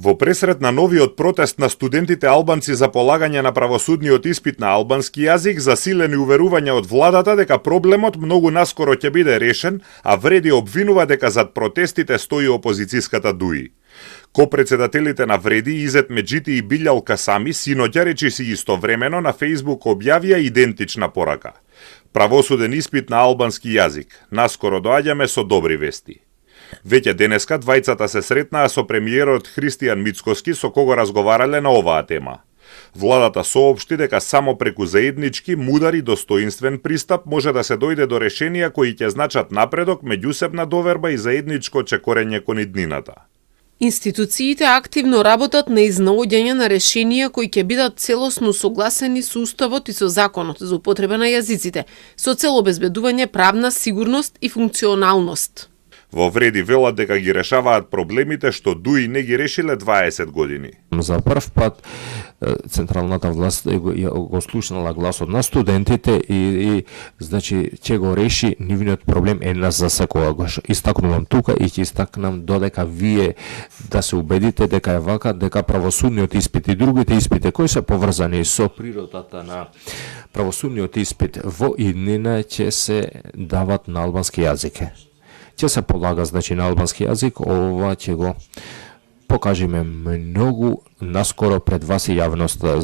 Во пресрет на новиот протест на студентите албанци за полагање на правосудниот испит на албански јазик, засилени уверувања од владата дека проблемот многу наскоро ќе биде решен, а Вреди обвинува дека зад протестите стои опозицијската ДУИ. Копредседателите на Вреди, Изет Меджити и Билјал Касами, синоќа речиси истовремено на Фејсбук објавија идентична порака. Правосуден испит на албански јазик. Наскоро доаѓаме со добри вести. Веќе денеска двајцата се сретнаа со премиерот Христијан Мицкоски, со кого разговарале на оваа тема. Владата соопшти дека само преку заеднички, мудар и достоинствен пристап може да се дојде до решенија кои ќе значат напредок, меѓусебна доверба и заедничко чекорење кон иднината. Институциите активно работат на изнаоѓање на решенија кои ќе бидат целосно согласени со Уставот и со Законот за употреба на јазиците, со цел обезбедување правна сигурност и функционалност. Во Вреди велат дека ги решаваат проблемите што ДУИ не ги решиле 20 години. За прв пат централната власт го слушнала гласот на студентите и значи ќе го реши нивниот проблем еднаш за секогаш. Го истакнувам тука и ќе истакнам додека вие да се убедите дека е вака, дека правосудниот испит и другите испити кои се поврзани со природата на правосудниот испит во иднина ќе се дават на албански јазик. Ќе се полага значи на албански јазик, ова ќе го покажеме многу наскоро пред вас и јавноста.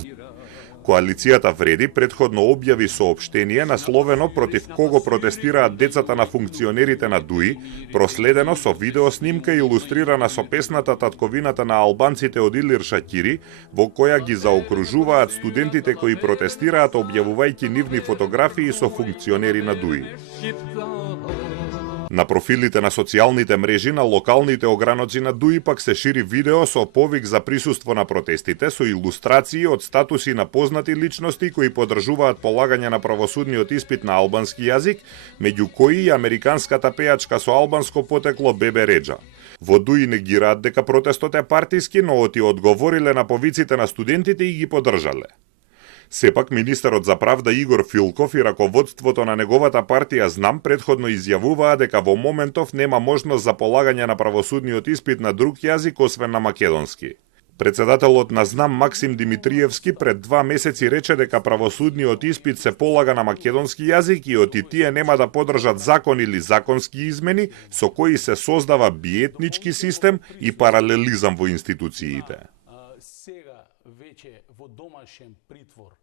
Коалицијата Вреди претходно објави соопштение насловено против кого протестираат децата на функционерите на ДУИ, проследено со видеоснимка илустрирана со песната Татковината на албанците од Илир Шакири, во која ги заокружуваат студентите кои протестираат објавувајќи нивни фотографии со функционери на ДУИ. На профилите на социјалните мрежи на локалните ограноци на ДУИ пак се шири видео со повик за присуство на протестите со илустрации од статуси на познати личности кои подржуваат полагање на правосудниот испит на албански јазик, меѓу кои и американската пејачка со албанско потекло Бебе Реджа. Во ДУИ негираат дека протестот е партиски, но оти одговориле на повиците на студентите и ги поддржале. Сепак, министерот за правда Игор Филков и раководството на неговата партија Знам претходно изјавуваа дека во моментов нема можност за полагање на правосудниот испит на друг јазик освен на македонски. Председателот на Знам Максим Димитриевски пред 2 месеци рече дека правосудниот испит се полага на македонски јазик и оти тие нема да поддржат закон или законски измени со кои се создава биетнички систем и паралелизам во институциите. Сега веќе во домашен притвор